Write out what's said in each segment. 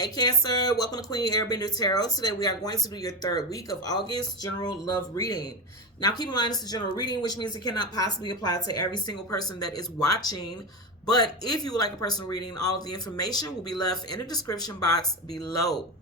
Hey Cancer, welcome to Queen Airbender Tarot. Today we are going to do your third week of August general love reading. Now keep in mind it's a general reading, which means it cannot possibly apply to every single person that is watching. But if you would like a personal reading, all of the information will be left in the description box below.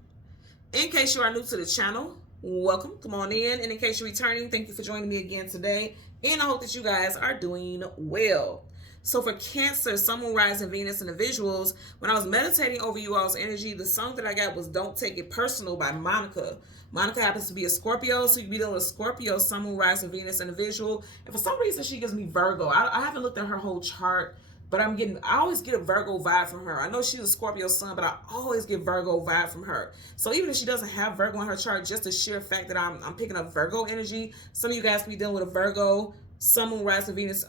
In case you are new to the channel, welcome, come on in. And in case you're returning, thank you for joining me again today. And I hope that you guys are doing well. So for Cancer, Sun, Moon, Rising, Venus, individuals, when I was meditating over you all's energy, the song that I got was Don't Take It Personal by Monica. Monica happens to be a Scorpio, so you can be dealing with a Scorpio, Sun, Moon, Rising, Venus, individual. And for some reason, she gives me Virgo. I haven't looked at her whole chart, but I always get a Virgo vibe from her. I know she's a Scorpio sun, but I always get Virgo vibe from her. So even if she doesn't have Virgo in her chart, just the sheer fact that I'm picking up Virgo energy, some of you guys can be dealing with a Virgo, Sun, Moon, Rising, Venus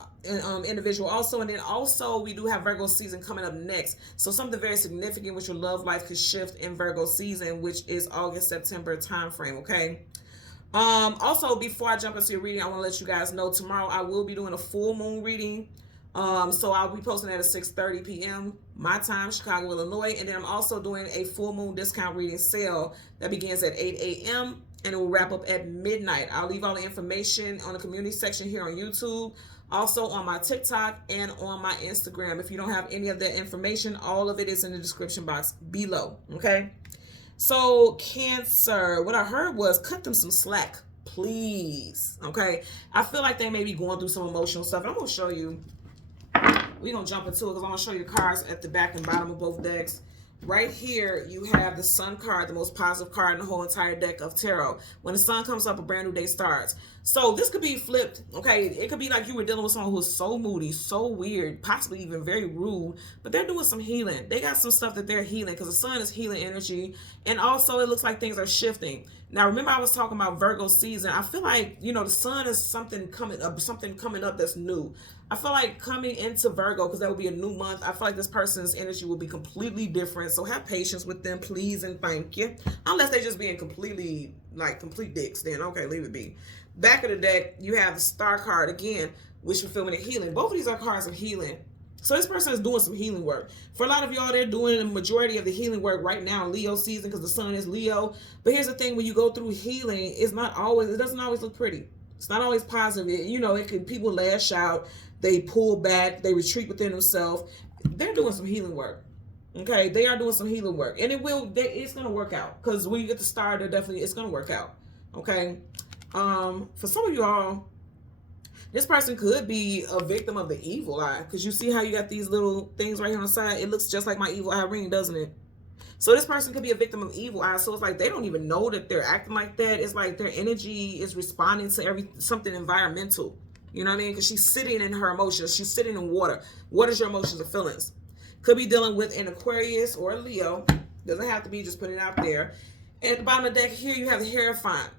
individual also. And then also we do have Virgo season coming up next. So something very significant with your love life could shift in Virgo season, which is August, September time frame, okay? Also, before I jump into your reading, I want to let you guys know tomorrow I will be doing a full moon reading. So I'll be posting that at 6:30 p.m. my time, Chicago, Illinois. And then I'm also doing a full moon discount reading sale that begins at 8 a.m. and it will wrap up at midnight. I'll leave all the information on the community section here on YouTube, also on my TikTok and on my Instagram. If you don't have any of that information, all of it is in the description box below, okay? So Cancer, what I heard was cut them some slack, please, okay? I feel like they may be going through some emotional stuff. And I'm going to show you. We're going to jump into it because I'm going to show you the cards at the back and bottom of both decks. Right here, you have the Sun card, the most positive card in the whole entire deck of tarot. When the sun comes up, a brand new day starts. So this could be flipped, okay? It could be like you were dealing with someone who is so moody, so weird, possibly even very rude, but they're doing some healing. They got some stuff that they're healing because the sun is healing energy. And also, it looks like things are shifting. Now, remember I was talking about Virgo season. I feel like, you know, the sun is something coming up that's new. I feel like coming into Virgo, because that will be a new month, I feel like this person's energy will be completely different. So have patience with them, please and thank you. Unless they're just being completely, like, complete dicks, then okay, leave it be. Back of the deck, you have the Star card again, wish fulfillment and healing. Both of these are cards of healing. So this person is doing some healing work. For a lot of y'all, they're doing the majority of the healing work right now in Leo season because the sun is Leo. But here's the thing, when you go through healing, it doesn't always look pretty. It's not always positive. People lash out, they pull back, they retreat within themselves. They're doing some healing work. Okay, they are doing some healing work. And it's going to work out. Because when you get the Star, it's going to work out. Okay. For some of y'all, this person could be a victim of the evil eye. Because you see how you got these little things right here on the side? It looks just like my evil eye ring, doesn't it? So this person could be a victim of evil eye. So it's like they don't even know that they're acting like that. It's like their energy is responding to something environmental. You know what I mean? Because she's sitting in her emotions. She's sitting in water. What is your emotions or feelings? Could be dealing with an Aquarius or a Leo. Doesn't have to be, just put it out there. And at the bottom of the deck here, you have the Hierophant,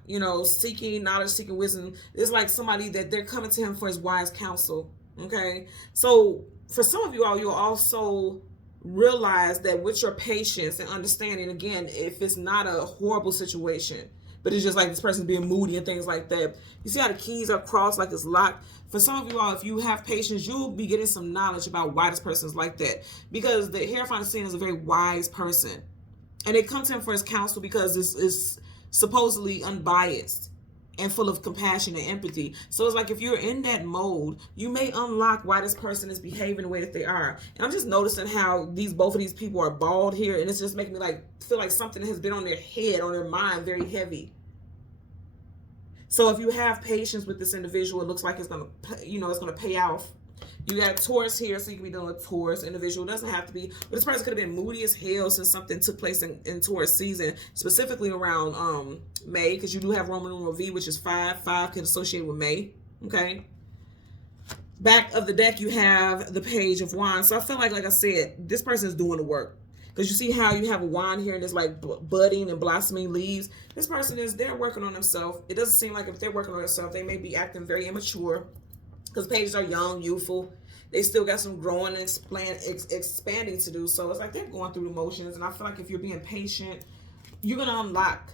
seeking knowledge, seeking wisdom. It's like somebody that they're coming to him for his wise counsel, okay? So for some of you all, you'll also realize that with your patience and understanding, again, if it's not a horrible situation, but it's just like this person's being moody and things like that. You see how the keys are crossed like it's locked? For some of you all, if you have patience, you'll be getting some knowledge about why this person's like that. Because the Hierophant is seen as a very wise person. And they come to him for his counsel because this is supposedly unbiased and full of compassion and empathy. So it's like if you're in that mode, you may unlock why this person is behaving the way that they are. And I'm just noticing how both of these people are bald here, and it's just making me feel like something has been on their head, on their mind, very heavy. So if you have patience with this individual, it looks like it's gonna pay off. You got Taurus here, so you can be dealing with Taurus individual. It doesn't have to be, but this person could have been moody as hell since something took place in Taurus season, specifically around May, because you do have Roman numeral V, which is 5. 5 can associate with May, okay? Back of the deck, you have the Page of Wands. So I feel like I said, this person is doing the work. Because you see how you have a wand here and there's like budding and blossoming leaves. This person they're working on themselves. It doesn't seem like if they're working on themselves, they may be acting very immature. Because pages are young, youthful. They still got some growing and expanding to do. So it's like they're going through the motions. And I feel like if you're being patient, you're going to unlock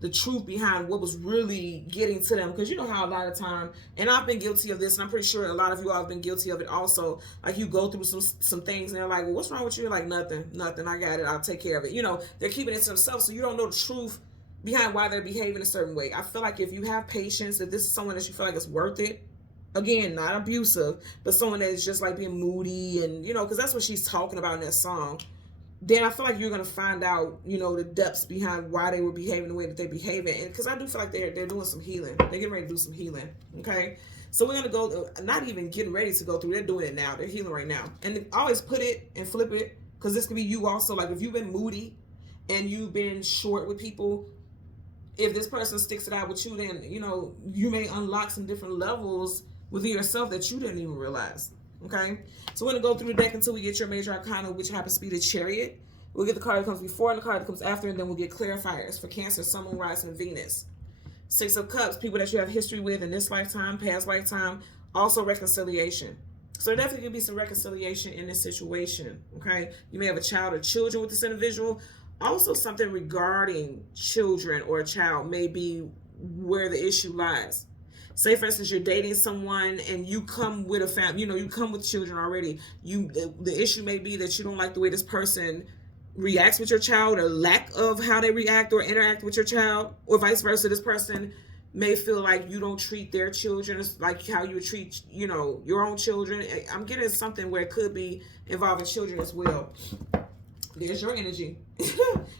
the truth behind what was really getting to them. Because you know how a lot of time, and I've been guilty of this, and I'm pretty sure a lot of you all have been guilty of it also. Like you go through some things and they're like, well, what's wrong with you? You're like, nothing, I got it, I'll take care of it. You know, they're keeping it to themselves, so you don't know the truth behind why they're behaving a certain way. I feel like if you have patience, if this is someone that you feel like is worth it, again, not abusive, but someone that is just like being moody and, you know, because that's what she's talking about in that song, then I feel like you're going to find out, you know, the depths behind why they were behaving the way that they're behaving. And because I do feel like they're doing some healing. They're getting ready to do some healing. Okay. So we're going to go, not even getting ready to go through. They're doing it now. They're healing right now. And always put it and flip it, because this could be you also. Like if you've been moody and you've been short with people, if this person sticks it out with you, then, you know, you may unlock some different levels within yourself that you didn't even realize. Okay, so we're going to go through the deck until we get your major arcana, which happens to be the Chariot. We'll get the card that comes before and the card that comes after, and then we'll get clarifiers for Cancer, Sun, Moon, Rising, and Venus. Six of Cups, people that you have history with in this lifetime, past lifetime, also reconciliation. So there definitely could be some reconciliation in this situation. Okay, you may have a child or children with this individual. Also something regarding children or a child may be where the issue lies. Say, for instance, you're dating someone and you come with a family, you know, you come with children already. The issue may be that you don't like the way this person reacts with your child, or lack of how they react or interact with your child, or vice versa. This person may feel like you don't treat their children like how you would treat, you know, your own children. I'm getting something where it could be involving children as well. There's your energy.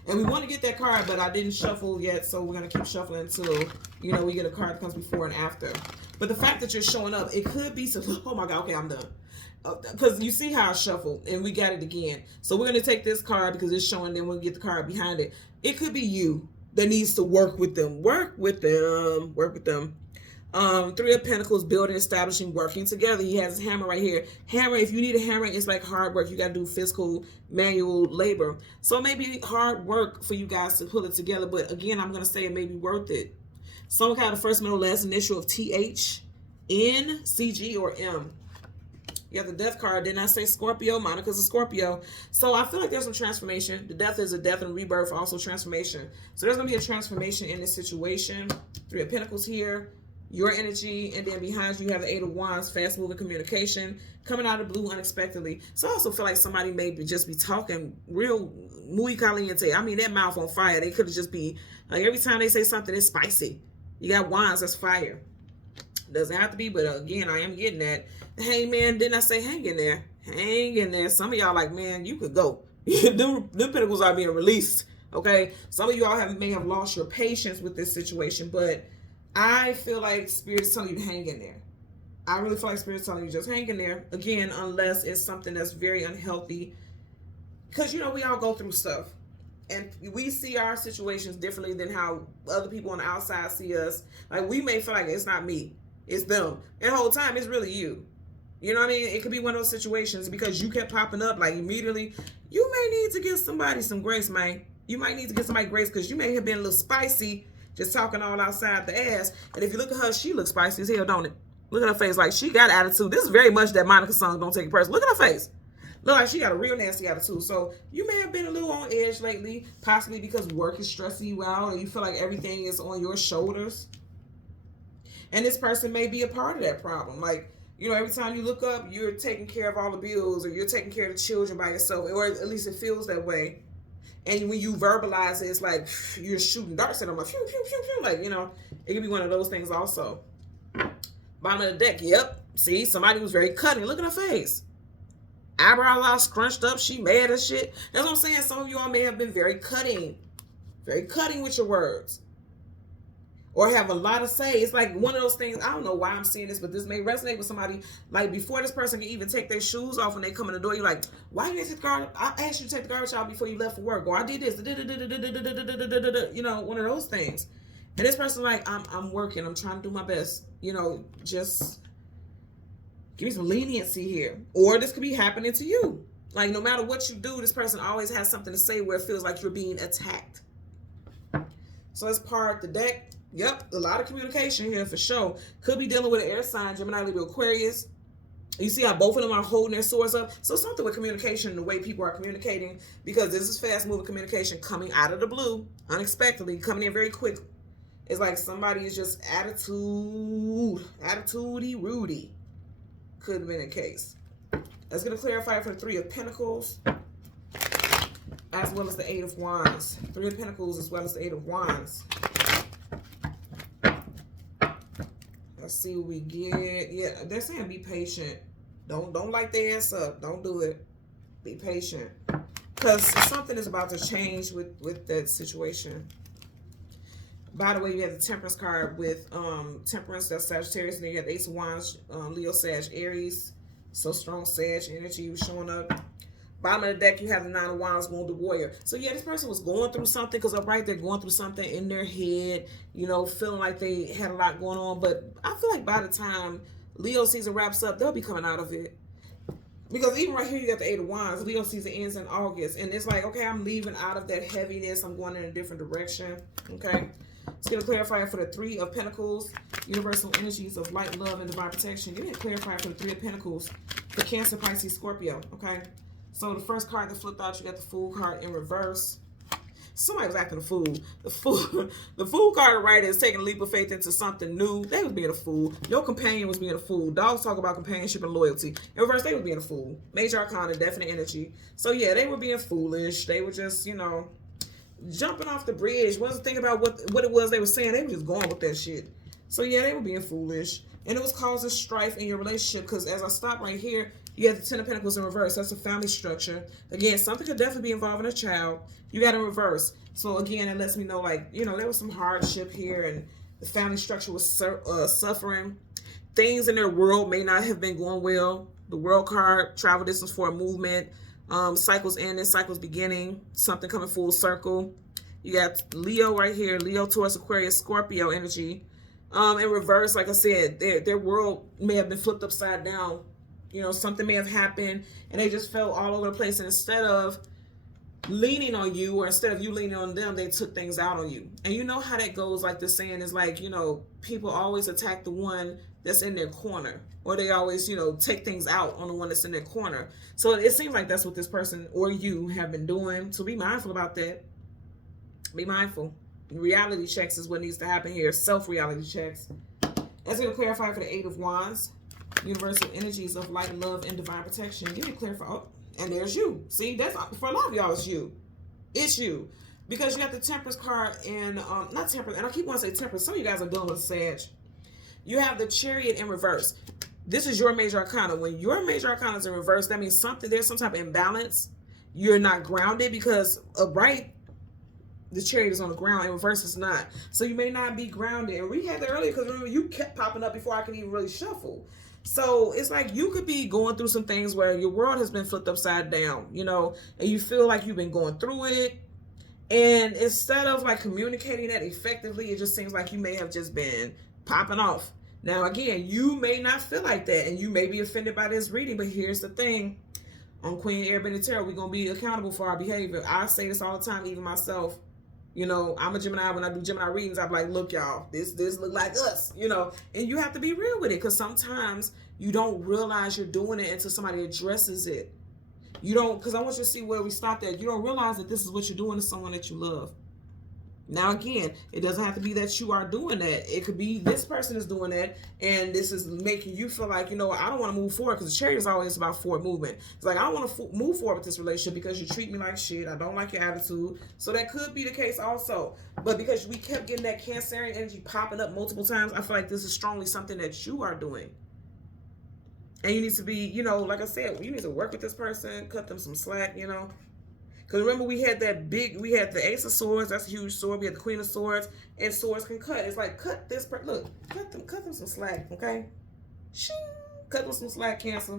And we want to get that card, but I didn't shuffle yet, so we're going to keep shuffling until, you know, we get a card that comes before and after. But the fact that you're showing up, it could be some, oh my God, okay, I'm done. Because you see how I shuffled, and we got it again. So we're going to take this card because it's showing, then we'll get the card behind it. It could be you that needs to work with them. Work with them. Three of Pentacles, building, establishing, working together. He has his hammer right here. Hammer, if you need a hammer, it's like hard work. You got to do physical, manual labor. So it may be hard work for you guys to pull it together. But again, I'm going to say it may be worth it. Some kind of first, middle, last initial of TH, N, CG, or M. You have the Death card. Didn't I say Scorpio? Monica's a Scorpio. So I feel like there's some transformation. The Death is a death and rebirth, also transformation. So there's going to be a transformation in this situation. Three of Pentacles here. Your energy, and then behind you have the Eight of Wands, fast moving communication, coming out of the blue unexpectedly. So I also feel like somebody may just be talking real muy caliente. I mean, that mouth on fire. They could just be like, every time they say something, it's spicy. You got Wands, that's fire. Doesn't have to be, but again, I am getting that. Hey man, didn't I say hang in there? Hang in there. Some of y'all like, man, you could go. them pentacles are being released. Okay, some of y'all may have lost your patience with this situation, but I feel like Spirit is telling you to hang in there. I really feel like Spirit is telling you just hang in there. Again, unless it's something that's very unhealthy. Because, you know, we all go through stuff. And we see our situations differently than how other people on the outside see us. Like, we may feel like it's not me. It's them. And the whole time, it's really you. You know what I mean? It could be one of those situations because you kept popping up, like, immediately. You may need to give somebody some grace, man. You might need to give somebody grace because you may have been a little spicy, just talking all outside the ass. And if you look at her, she looks spicy as hell, don't it? Look at her face. Like, she got attitude. This is very much that Monica song, Don't Take It Personal. Look at her face. Look like she got a real nasty attitude. So you may have been a little on edge lately, possibly because work is stressing you out or you feel like everything is on your shoulders. And this person may be a part of that problem. Like, you know, every time you look up, you're taking care of all the bills or you're taking care of the children by yourself, or at least it feels that way. And when you verbalize it, it's like you're shooting darts at them, like, phew, phew, phew, phew. Like, you know, it could be one of those things also. Bottom of the deck, yep. See, somebody was very cutting. Look at her face. Eyebrows all scrunched up. She mad as shit. That's what I'm saying. Some of you all may have been very cutting with your words. Or have a lot to say. It's like one of those things. I don't know why I'm seeing this, but this may resonate with somebody. Like, before this person can even take their shoes off when they come in the door, you're like, why you didn't take the garbage? I asked you to take the garbage out before you left for work. Or I did this. You know, one of those things. And this person's like, I'm working. I'm trying to do my best. You know, just give me some leniency here. Or this could be happening to you. Like, no matter what you do, this person always has something to say where it feels like you're being attacked. So let's part the deck. Yep, a lot of communication here for sure. Could be dealing with an air sign, Gemini, Libra, Aquarius. You see how both of them are holding their swords up? So something with communication, the way people are communicating, because this is fast moving communication coming out of the blue, unexpectedly, coming in very quick. It's like somebody is just attitude-y Rudy. Could have been the case. That's going to clarify for the Three of Pentacles, as well as the Eight of Wands. Three of Pentacles as well as the Eight of Wands. Let's see what we get. Yeah, they're saying be patient. Don't light their ass up. Don't do it. Be patient. Because something is about to change with that situation. By the way, you have the Temperance card with Temperance, that's Sagittarius, and then you have the Ace of Wands, Leo, Sag, Aries. So strong Sag energy was showing up. Bottom of the deck, you have the Nine of Wands, Wounded Warrior. So yeah, this person was going through something, because right, they're going through something in their head, you know, feeling like they had a lot going on. But I feel like by the time Leo season wraps up, they'll be coming out of it. Because even right here, you got the Eight of Wands. Leo season ends in August. And it's like, okay, I'm leaving out of that heaviness. I'm going in a different direction. Okay. Let's get a clarifier for the Three of Pentacles. Universal energies of light, love, and divine protection. Give me a clarifier for the Three of Pentacles. For Cancer, Pisces, Scorpio. Okay. So the first card that flipped out, you got the Fool card in reverse. Somebody was acting a fool. The fool card right is taking a leap of faith into something new. They was being a fool. Your companion was being a fool. Dogs talk about companionship and loyalty. In reverse, they were being a fool. Major Arcana, definite energy. So yeah, they were being foolish. They were just, you know, jumping off the bridge. Wasn't thinking about what it was they were saying. They were just going with that shit. So yeah, they were being foolish. And it was causing strife in your relationship, because as I stop right here, you have the Ten of Pentacles in reverse. That's a family structure. Again, something could definitely be involving a child. You got in reverse. So again, it lets me know, like, you know, there was some hardship here, and the family structure was suffering. Things in their world may not have been going well. The World card, travel distance for a movement. Cycles ending, cycles beginning. Something coming full circle. You got Leo right here. Leo, Taurus, Aquarius, Scorpio energy. In reverse, like I said, their world may have been flipped upside down. You know, something may have happened, and they just fell all over the place. And instead of leaning on you, or instead of you leaning on them, they took things out on you. And you know how that goes. Like the saying is, like, you know, people always attack the one that's in their corner, or they always, you know, take things out on the one that's in their corner. So it seems like that's what this person or you have been doing. So be mindful about that. Be mindful. Reality checks is what needs to happen here. Self-reality checks. That's going to clarify for the Eight of Wands. Universal energies of light, love, and divine protection. Give me a clarifier. Oh, and there's you. See, that's for a lot of y'all, it's you. It's you. Because you got the Temperance card and, not Temperance, and I keep wanting to say Temperance. Some of you guys are dealing with Sag. You have the Chariot in reverse. This is your major arcana. When your major arcana is in reverse, that means there's some type of imbalance. You're not grounded, because right, the Chariot is on the ground, and reverse is not. So you may not be grounded. And we had that earlier, because remember, you kept popping up before I could even really shuffle. So it's like you could be going through some things where your world has been flipped upside down, you know, and you feel like you've been going through it. And instead of like communicating that effectively, it just seems like you may have just been popping off. Now, again, you may not feel like that, and you may be offended by this reading, but here's the thing. On Queen Airbender Tarot, we're going to be accountable for our behavior. I say this all the time, even myself. You know, I'm a Gemini. When I do Gemini readings, I'm like, look, y'all, this look like us, you know, and you have to be real with it, because sometimes you don't realize you're doing it until somebody addresses it. You don't, because I want you to see where we stopped at. You don't realize that this is what you're doing to someone that you love. Now, again, it doesn't have to be that you are doing that. It could be this person is doing that, and this is making you feel like, you know, I don't want to move forward, because the Chariot is always about forward movement. It's like, I don't want to move forward with this relationship because you treat me like shit. I don't like your attitude. So that could be the case also. But because we kept getting that Cancerian energy popping up multiple times, I feel like this is strongly something that you are doing. And you need to be, you know, like I said, you need to work with this person, cut them some slack, you know. Because remember, we had the Ace of Swords, that's a huge sword. We had the Queen of Swords, and swords can cut. It's like, cut this person, look, cut them some slack, okay? Shing, cut them some slack, Cancer.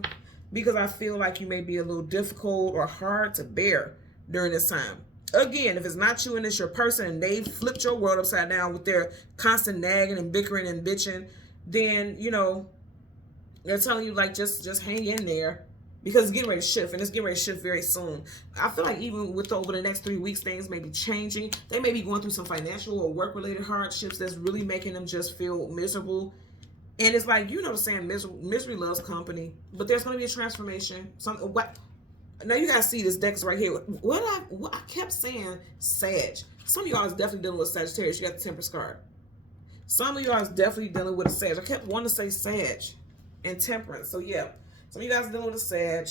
Because I feel like you may be a little difficult or hard to bear during this time. Again, if it's not you and it's your person, and they flipped your world upside down with their constant nagging and bickering and bitching, then, you know, they're telling you, like, just hang in there. Because it's getting ready to shift, and it's getting ready to shift very soon. I feel like even with over the next 3 weeks, things may be changing. They may be going through some financial or work-related hardships that's really making them just feel miserable. And it's like, you know the saying, misery loves company. But there's going to be a transformation. What? Now you guys see this deck is right here. What I kept saying, Sag. Some of y'all is definitely dealing with Sagittarius. You got the Temperance card. Some of y'all is definitely dealing with a Sag. I kept wanting to say Sag and Temperance. So yeah, some of you guys are dealing with a Sag.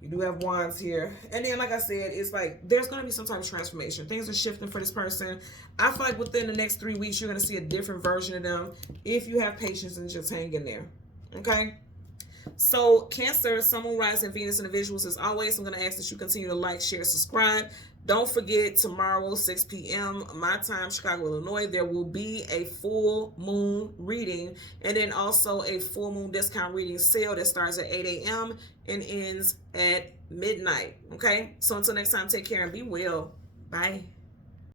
You do have Wands here. And then, like I said, it's like there's going to be some type of transformation. Things are shifting for this person. I feel like within the next 3 weeks, you're going to see a different version of them if you have patience and just hang in there. Okay? So, Cancer, Sun, Moon, Rising, Venus, and the visuals. As always, I'm going to ask that you continue to like, share, subscribe. Don't forget, tomorrow, 6 p.m. my time, Chicago, Illinois, there will be a full moon reading and then also a full moon discount reading sale that starts at 8 a.m. and ends at midnight. Okay? So until next time, take care and be well. Bye.